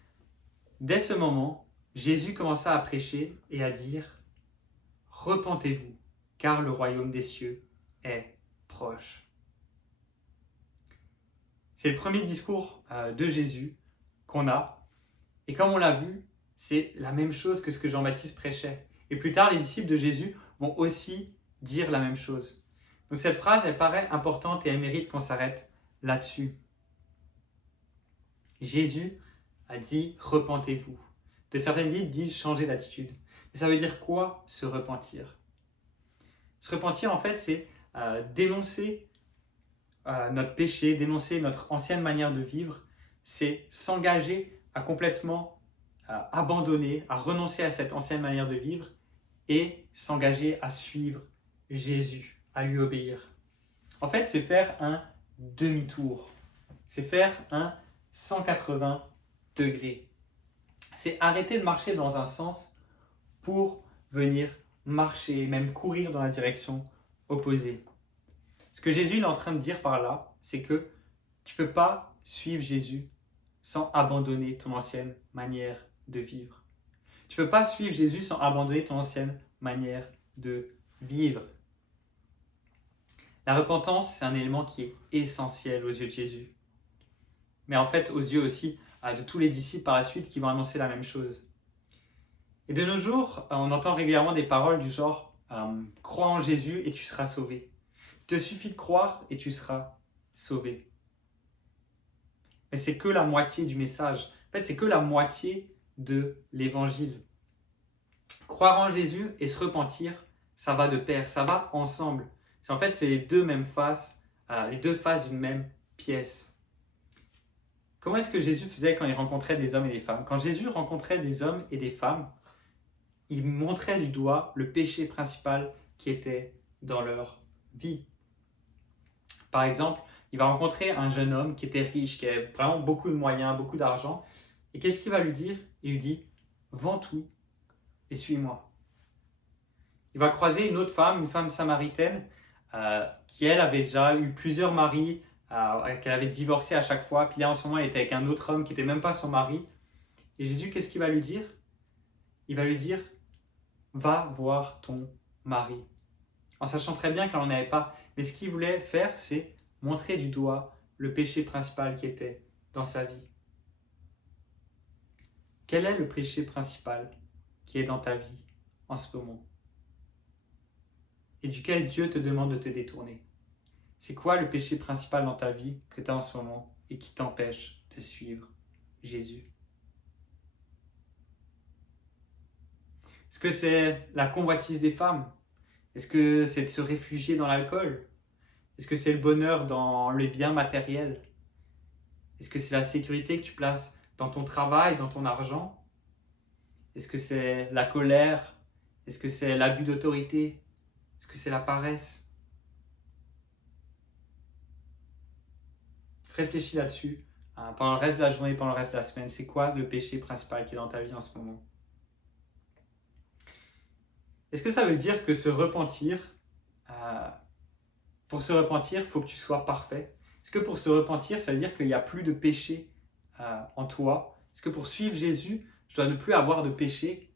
« Dès ce moment, Jésus commença à prêcher et à dire, « Repentez-vous, car le royaume des cieux est proche. » C'est le premier discours de Jésus qu'on a. Et comme on l'a vu, c'est la même chose que ce que Jean-Baptiste prêchait. Et plus tard, les disciples de Jésus vont aussi dire la même chose. Donc cette phrase, elle paraît importante et elle mérite qu'on s'arrête là-dessus. Jésus a dit « repentez-vous ». De certaines Bibles disent « changer d'attitude ». Mais ça veut dire quoi, se repentir? Se repentir, en fait, c'est dénoncer notre péché, dénoncer notre ancienne manière de vivre. C'est s'engager à complètement abandonner, à renoncer à cette ancienne manière de vivre et s'engager à suivre Jésus, à lui obéir. En fait, c'est faire un demi-tour. C'est faire un 180 degrés. C'est arrêter de marcher dans un sens pour venir marcher, même courir dans la direction opposée. Ce que Jésus est en train de dire par là, c'est que tu ne peux pas suivre Jésus sans abandonner ton ancienne manière de vivre. Tu ne peux pas suivre Jésus sans abandonner ton ancienne manière de vivre. La repentance, c'est un élément qui est essentiel aux yeux de Jésus. Mais en fait, aux yeux aussi de tous les disciples par la suite qui vont annoncer la même chose. Et de nos jours, on entend régulièrement des paroles du genre « Crois en Jésus et tu seras sauvé ». Il te suffit de croire et tu seras sauvé. Mais c'est que la moitié du message. En fait, c'est que la moitié de l'évangile. Croire en Jésus et se repentir, ça va de pair, ça va ensemble. En fait, c'est les deux faces d'une même pièce. Comment est-ce que Jésus faisait quand il rencontrait des hommes et des femmes? Quand Jésus rencontrait des hommes et des femmes, il montrait du doigt le péché principal qui était dans leur vie. Par exemple, il va rencontrer un jeune homme qui était riche, qui avait vraiment beaucoup de moyens, beaucoup d'argent. Et qu'est-ce qu'il va lui dire? Il lui dit « Vends tout et suis-moi ». Il va croiser une autre femme, une femme samaritaine, qui elle avait déjà eu plusieurs maris, qu'elle avait divorcé à chaque fois. Puis là, en ce moment, elle était avec un autre homme qui n'était même pas son mari. Et Jésus, qu'est-ce qu'il va lui dire? Il va lui dire « Va voir ton mari ». En sachant très bien qu'elle n'en avait pas. Mais ce qu'il voulait faire, c'est montrer du doigt le péché principal qui était dans sa vie. Quel est le péché principal qui est dans ta vie en ce moment? Et duquel Dieu te demande de te détourner? C'est quoi le péché principal dans ta vie que tu as en ce moment et qui t'empêche de suivre Jésus? Est-ce que c'est la convoitise des femmes? Est-ce que c'est de se réfugier dans l'alcool? Est-ce que c'est le bonheur dans les biens matériels? Est-ce que c'est la sécurité que tu places dans ton travail, dans ton argent? Est-ce que c'est la colère? Est-ce que c'est l'abus d'autorité? Est-ce que c'est la paresse? Réfléchis là-dessus pendant le reste de la journée, pendant le reste de la semaine. C'est quoi le péché principal qui est dans ta vie en ce moment? Est-ce que ça veut dire que se repentir, pour se repentir, il faut que tu sois parfait? Est-ce que pour se repentir, ça veut dire qu'il n'y a plus de péché en toi? Est-ce que pour suivre Jésus, je dois ne plus avoir de péché?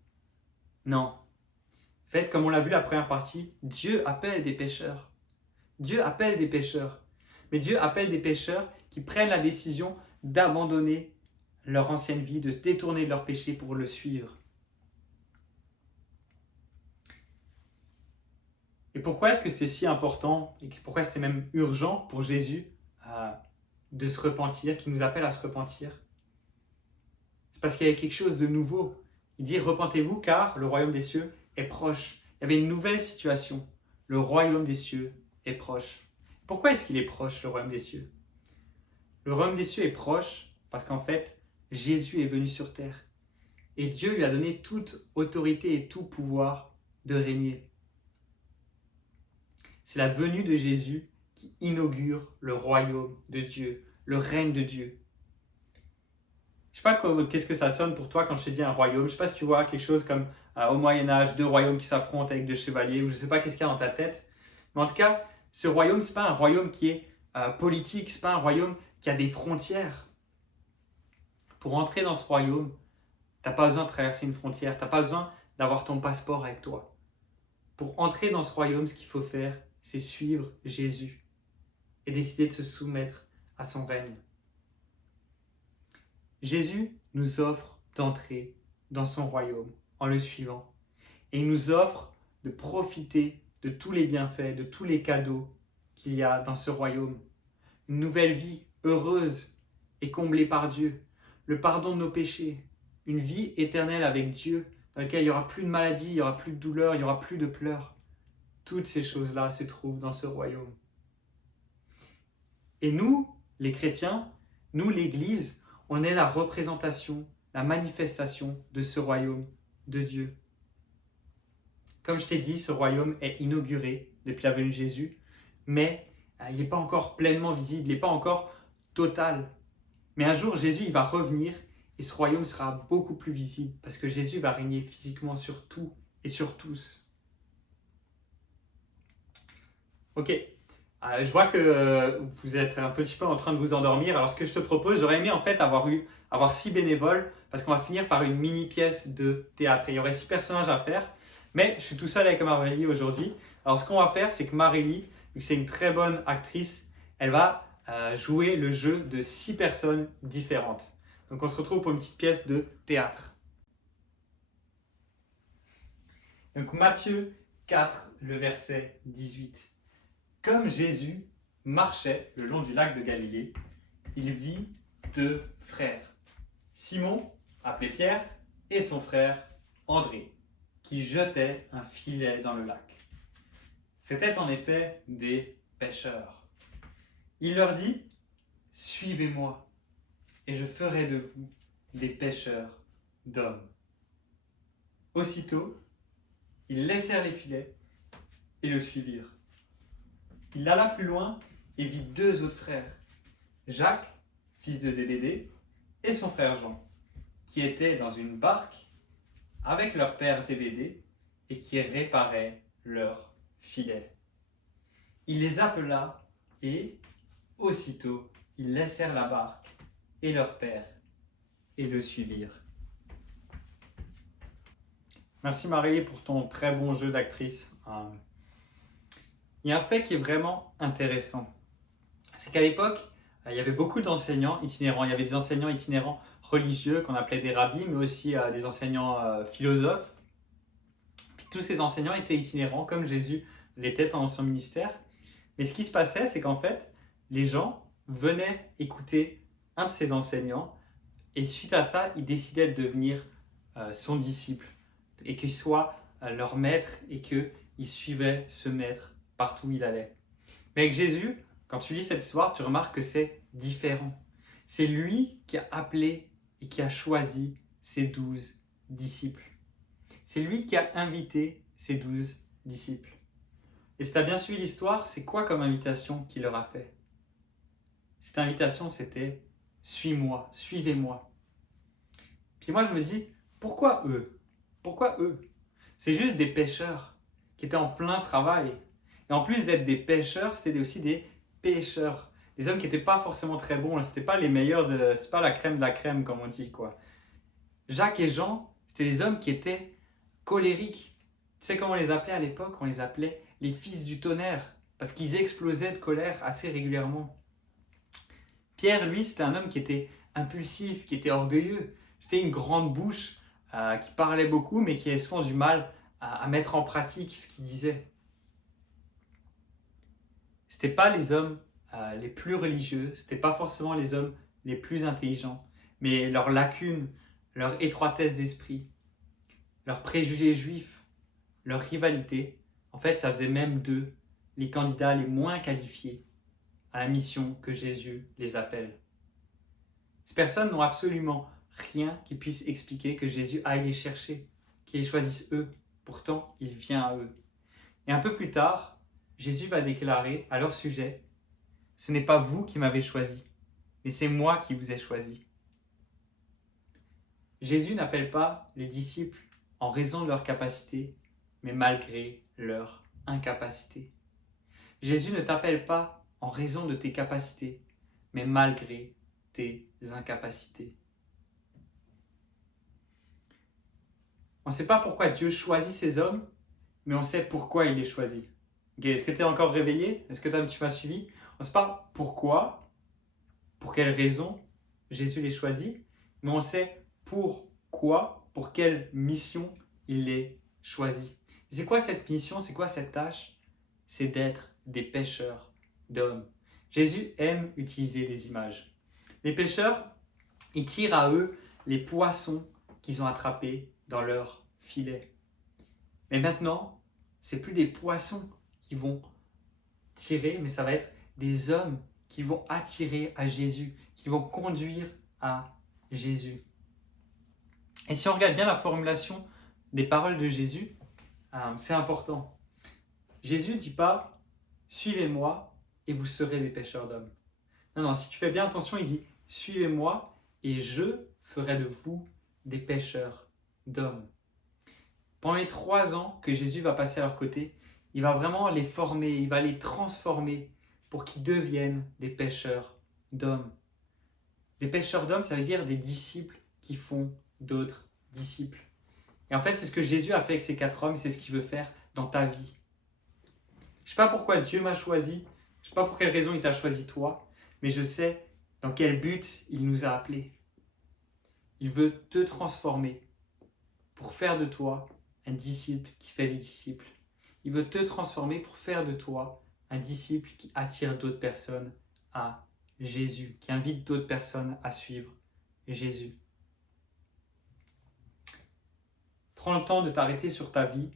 Non. En fait, comme on l'a vu la première partie, Dieu appelle des pécheurs. Dieu appelle des pécheurs. Mais Dieu appelle des pécheurs qui prennent la décision d'abandonner leur ancienne vie, de se détourner de leur péché pour le suivre. Et pourquoi est-ce que c'est si important et pourquoi c'était même urgent pour Jésus de se repentir, qui nous appelle à se repentir? C'est parce qu'il y avait quelque chose de nouveau. Il dit « Repentez-vous car le royaume des cieux est proche ». Il y avait une nouvelle situation. Le royaume des cieux est proche. Pourquoi est-ce qu'il est proche, le royaume des cieux? Le royaume des cieux est proche parce qu'en fait, Jésus est venu sur terre. Et Dieu lui a donné toute autorité et tout pouvoir de régner. C'est la venue de Jésus qui inaugure le royaume de Dieu, le règne de Dieu. Je ne sais pas qu'est-ce que ça sonne pour toi quand je te dis un royaume. Je ne sais pas si tu vois quelque chose comme au Moyen-Âge, deux royaumes qui s'affrontent avec deux chevaliers, ou je ne sais pas qu'est-ce qu'il y a dans ta tête. Mais en tout cas, ce royaume, ce n'est pas un royaume qui est politique, ce n'est pas un royaume qui a des frontières. Pour entrer dans ce royaume, tu n'as pas besoin de traverser une frontière, tu n'as pas besoin d'avoir ton passeport avec toi. Pour entrer dans ce royaume, ce qu'il faut faire, c'est suivre Jésus et décider de se soumettre à son règne. Jésus nous offre d'entrer dans son royaume en le suivant. Et il nous offre de profiter de tous les bienfaits, de tous les cadeaux qu'il y a dans ce royaume. Une nouvelle vie heureuse et comblée par Dieu, le pardon de nos péchés, une vie éternelle avec Dieu dans laquelle il n'y aura plus de maladie, il n'y aura plus de douleur, il n'y aura plus de pleurs. Toutes ces choses-là se trouvent dans ce royaume. Et nous, les chrétiens, nous, l'Église, on est la représentation, la manifestation de ce royaume de Dieu. Comme je t'ai dit, ce royaume est inauguré depuis la venue de Jésus, mais il n'est pas encore pleinement visible, il n'est pas encore total. Mais un jour, Jésus il va revenir et ce royaume sera beaucoup plus visible parce que Jésus va régner physiquement sur tout et sur tous. Ok, je vois que vous êtes un petit peu en train de vous endormir. Alors ce que je te propose, j'aurais aimé en fait avoir 6 bénévoles parce qu'on va finir par une mini pièce de théâtre. Et il y aurait 6 personnages à faire, mais je suis tout seul avec Marélie aujourd'hui. Alors ce qu'on va faire, c'est que Marélie, vu que c'est une très bonne actrice, elle va jouer le jeu de 6 personnes différentes. Donc on se retrouve pour une petite pièce de théâtre. Donc Matthieu 4, le verset 18. Comme Jésus marchait le long du lac de Galilée, il vit 2 frères, Simon, appelé Pierre, et son frère André, qui jetaient un filet dans le lac. C'étaient en effet des pêcheurs. Il leur dit « Suivez-moi, et je ferai de vous des pêcheurs d'hommes. » Aussitôt, ils laissèrent les filets et le suivirent. Il alla plus loin et vit 2 autres frères, Jacques, fils de Zébédée, et son frère Jean, qui étaient dans une barque avec leur père Zébédée et qui réparaient leurs filets. Il les appela et, aussitôt, ils laissèrent la barque et leur père et le suivirent. Merci Marie pour ton très bon jeu d'actrice. Il y a un fait qui est vraiment intéressant. C'est qu'à l'époque, il y avait beaucoup d'enseignants itinérants. Il y avait des enseignants itinérants religieux qu'on appelait des rabbis, mais aussi des enseignants philosophes. Puis tous ces enseignants étaient itinérants, comme Jésus l'était pendant son ministère. Mais ce qui se passait, c'est qu'en fait, les gens venaient écouter un de ces enseignants et suite à ça, ils décidaient de devenir son disciple et qu'il soit leur maître et qu'ils suivaient ce maître partout où il allait. Mais avec Jésus, quand tu lis cette histoire, tu remarques que c'est différent. C'est lui qui a appelé et qui a choisi ses 12 disciples. C'est lui qui a invité ses 12 disciples. Et si tu as bien suivi l'histoire, c'est quoi comme invitation qu'il leur a fait? Cette invitation, c'était « Suis-moi, suivez-moi ». Puis moi, je me dis, pourquoi eux? Pourquoi eux? C'est juste des pêcheurs qui étaient en plein travail. Et en plus d'être des pêcheurs, c'était aussi des pécheurs. Des hommes qui n'étaient pas forcément très bons. C'était pas les meilleurs, c'était pas la crème de la crème, comme on dit, quoi. Jacques et Jean, c'était des hommes qui étaient colériques. Tu sais comment on les appelait à l'époque? On les appelait les fils du tonnerre, parce qu'ils explosaient de colère assez régulièrement. Pierre, lui, c'était un homme qui était impulsif, qui était orgueilleux. C'était une grande bouche qui parlait beaucoup, mais qui avait souvent du mal à mettre en pratique ce qu'il disait. Ce n'étaient pas les hommes les plus religieux, ce n'étaient pas forcément les hommes les plus intelligents, mais leurs lacunes, leur étroitesse d'esprit, leurs préjugés juifs, leur rivalité, en fait, ça faisait même d'eux les candidats les moins qualifiés à la mission que Jésus les appelle. Ces personnes n'ont absolument rien qui puisse expliquer que Jésus aille les chercher, qu'ils les choisissent eux. Pourtant, il vient à eux. Et un peu plus tard, Jésus va déclarer à leur sujet, « Ce n'est pas vous qui m'avez choisi, mais c'est moi qui vous ai choisi. » Jésus n'appelle pas les disciples en raison de leur capacité, mais malgré leur incapacité. Jésus ne t'appelle pas en raison de tes capacités, mais malgré tes incapacités. On ne sait pas pourquoi Dieu choisit ces hommes, mais on sait pourquoi il les choisit. Okay, est-ce que tu es encore réveillé? Est-ce que tu m'as suivi? On ne sait pas pourquoi, pour quelle raison Jésus les choisit, mais on sait pourquoi, pour quelle mission il les choisit. C'est quoi cette mission? C'est quoi cette tâche? C'est d'être des pêcheurs d'hommes. Jésus aime utiliser des images. Les pêcheurs, ils tirent à eux les poissons qu'ils ont attrapés dans leur filet. Mais maintenant, c'est plus des poissons qui vont tirer, mais ça va être des hommes qui vont attirer à Jésus, qui vont conduire à Jésus. Et si on regarde bien la formulation des paroles de Jésus, c'est important. Jésus ne dit pas « Suivez-moi et vous serez des pêcheurs d'hommes ». Non, si tu fais bien attention, il dit « Suivez-moi et je ferai de vous des pêcheurs d'hommes ». Pendant les 3 ans que Jésus va passer à leur côté, il va vraiment les former, il va les transformer pour qu'ils deviennent des pêcheurs d'hommes. Des pêcheurs d'hommes, ça veut dire des disciples qui font d'autres disciples. Et en fait, c'est ce que Jésus a fait avec ces 4 hommes, c'est ce qu'il veut faire dans ta vie. Je ne sais pas pourquoi Dieu m'a choisi, je ne sais pas pour quelle raison il t'a choisi toi, mais je sais dans quel but il nous a appelés. Il veut te transformer pour faire de toi un disciple qui fait des disciples. Il veut te transformer pour faire de toi un disciple qui attire d'autres personnes à Jésus, qui invite d'autres personnes à suivre Jésus. Prends le temps de t'arrêter sur ta vie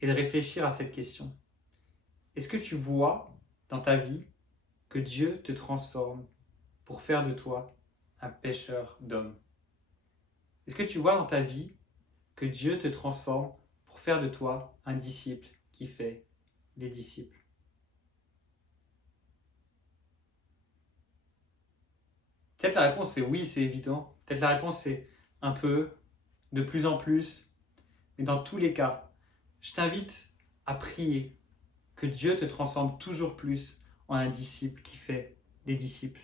et de réfléchir à cette question. Est-ce que tu vois dans ta vie que Dieu te transforme pour faire de toi un pêcheur d'hommes? Est-ce que tu vois dans ta vie que Dieu te transforme pour faire de toi un disciple qui fait des disciples? Peut-être la réponse c'est oui, c'est évident. Peut-être la réponse c'est un peu, de plus en plus. Mais dans tous les cas, je t'invite à prier que Dieu te transforme toujours plus en un disciple qui fait des disciples.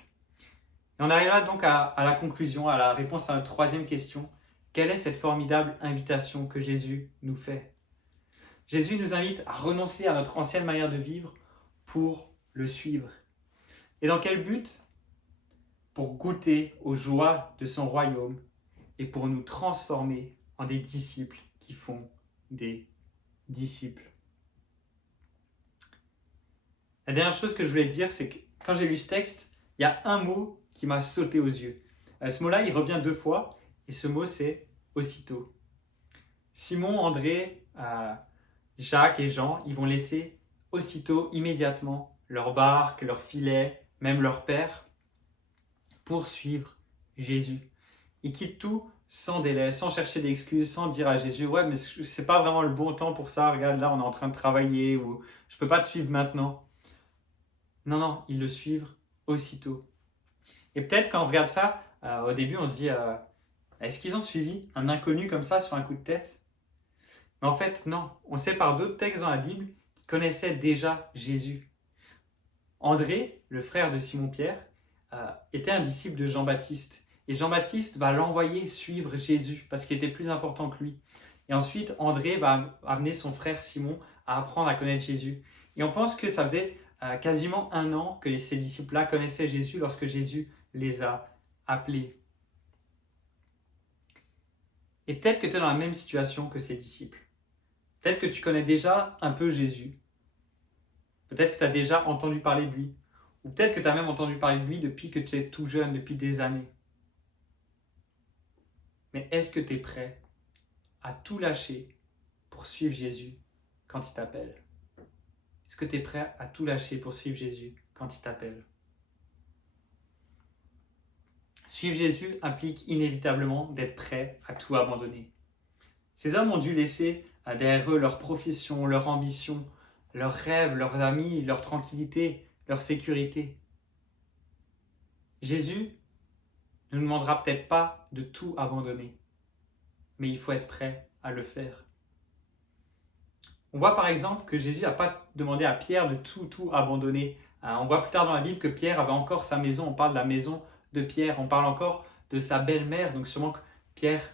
Et on arrivera donc à la conclusion, à la réponse à notre 3e question. Quelle est cette formidable invitation que Jésus nous fait? Jésus nous invite à renoncer à notre ancienne manière de vivre pour le suivre. Et dans quel but? Pour goûter aux joies de son royaume et pour nous transformer en des disciples qui font des disciples. La dernière chose que je voulais dire, c'est que quand j'ai lu ce texte, il y a un mot qui m'a sauté aux yeux. Ce mot-là, il revient 2 fois, et ce mot, c'est « aussitôt ». Simon, André, Jacques et Jean, ils vont laisser aussitôt, immédiatement, leur barque, leur filet, même leur père, pour suivre Jésus. Ils quittent tout sans délai, sans chercher d'excuses, sans dire à Jésus « Ouais, mais c'est pas vraiment le bon temps pour ça, regarde, là, on est en train de travailler, ou je peux pas te suivre maintenant. » Non, ils le suivent aussitôt. Et peut-être quand on regarde ça, au début, on se dit est-ce qu'ils ont suivi un inconnu comme ça sur un coup de tête? Mais en fait, non. On sait par d'autres textes dans la Bible qu'ils connaissaient déjà Jésus. André, le frère de Simon-Pierre, était un disciple de Jean-Baptiste. Et Jean-Baptiste va l'envoyer suivre Jésus parce qu'il était plus important que lui. Et ensuite, André va amener son frère Simon à apprendre à connaître Jésus. Et on pense que ça faisait quasiment 1 an que ces disciples-là connaissaient Jésus lorsque Jésus les a appelés. Et peut-être que tu es dans la même situation que ces disciples. Peut-être que tu connais déjà un peu Jésus. Peut-être que tu as déjà entendu parler de lui. Ou peut-être que tu as même entendu parler de lui depuis que tu es tout jeune, depuis des années. Mais est-ce que tu es prêt à tout lâcher pour suivre Jésus quand il t'appelle? Est-ce que tu es prêt à tout lâcher pour suivre Jésus quand il t'appelle? Suivre Jésus implique inévitablement d'être prêt à tout abandonner. Ces hommes ont dû laisser derrière eux leur profession, leur ambition, leurs rêves, leurs amis, leur tranquillité, leur sécurité. Jésus ne nous demandera peut-être pas de tout abandonner, mais il faut être prêt à le faire. On voit par exemple que Jésus n'a pas demandé à Pierre de tout abandonner. On voit plus tard dans la Bible que Pierre avait encore sa maison. On parle de la maison de Pierre. On parle encore de sa belle-mère. Donc sûrement que Pierre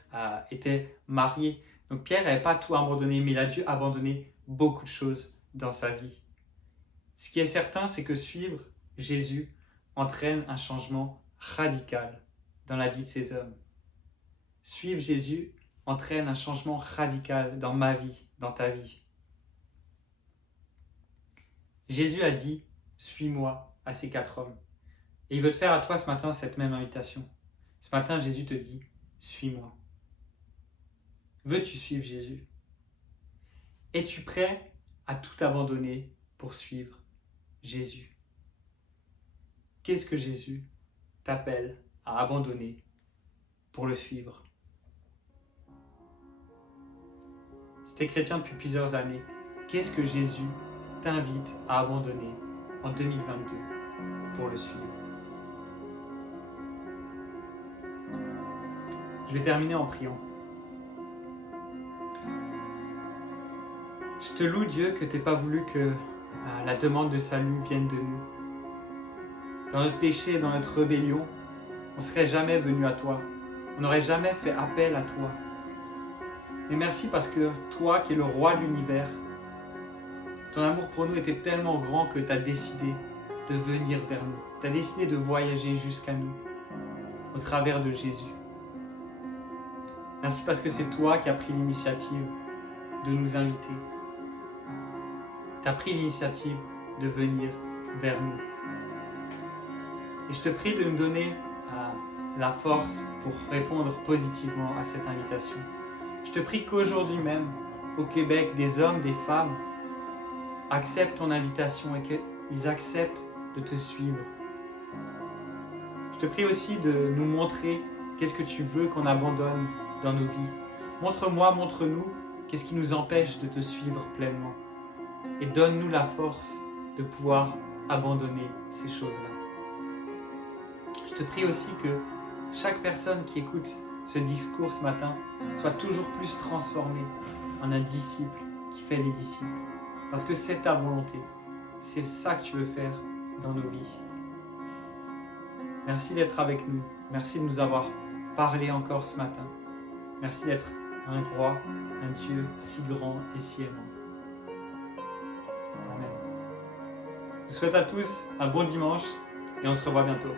était marié. Donc Pierre n'avait pas tout abandonné, mais il a dû abandonner beaucoup de choses dans sa vie. Ce qui est certain, c'est que suivre Jésus entraîne un changement radical dans la vie de ces hommes. Suivre Jésus entraîne un changement radical dans ma vie, dans ta vie. Jésus a dit « Suis-moi » à ces 4 hommes. Et il veut te faire à toi ce matin cette même invitation. Ce matin, Jésus te dit « Suis-moi ». Veux-tu suivre Jésus? Es-tu prêt à tout abandonner pour suivre Jésus? Qu'est-ce que Jésus t'appelle à abandonner pour le suivre? Si tu es chrétien depuis plusieurs années, qu'est-ce que Jésus t'invite à abandonner en 2022 pour le suivre? Je vais terminer en priant. Je te loue, Dieu, que tu n'aies pas voulu que la demande de salut vienne de nous. Dans notre péché et dans notre rébellion, on ne serait jamais venu à toi. On n'aurait jamais fait appel à toi. Mais merci parce que toi, qui es le roi de l'univers, ton amour pour nous était tellement grand que tu as décidé de venir vers nous. Tu as décidé de voyager jusqu'à nous, au travers de Jésus. Merci parce que c'est toi qui as pris l'initiative de nous inviter. Tu as pris l'initiative de venir vers nous. Et je te prie de nous donner la force pour répondre positivement à cette invitation. Je te prie qu'aujourd'hui même, au Québec, des hommes, des femmes acceptent ton invitation et qu'ils acceptent de te suivre. Je te prie aussi de nous montrer qu'est-ce que tu veux qu'on abandonne dans nos vies. Montre-moi, montre-nous qu'est-ce qui nous empêche de te suivre pleinement. Et donne-nous la force de pouvoir abandonner ces choses-là. Je te prie aussi que chaque personne qui écoute ce discours ce matin soit toujours plus transformée en un disciple qui fait des disciples. Parce que c'est ta volonté. C'est ça que tu veux faire dans nos vies. Merci d'être avec nous. Merci de nous avoir parlé encore ce matin. Merci d'être un roi, un Dieu si grand et si aimant. Amen. Je vous souhaite à tous un bon dimanche et on se revoit bientôt.